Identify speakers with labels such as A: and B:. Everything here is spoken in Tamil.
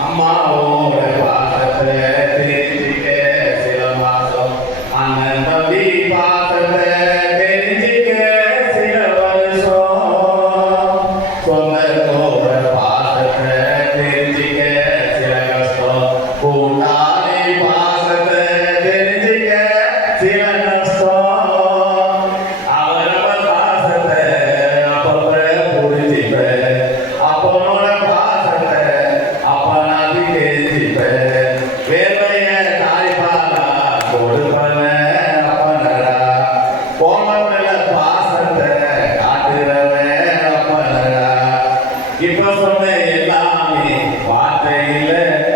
A: அம்மாவோட பாதத்துல திருத்திக்க சில மாசம் அந்த தம்பி பா எல்லாமே வார்த்தை இல்லை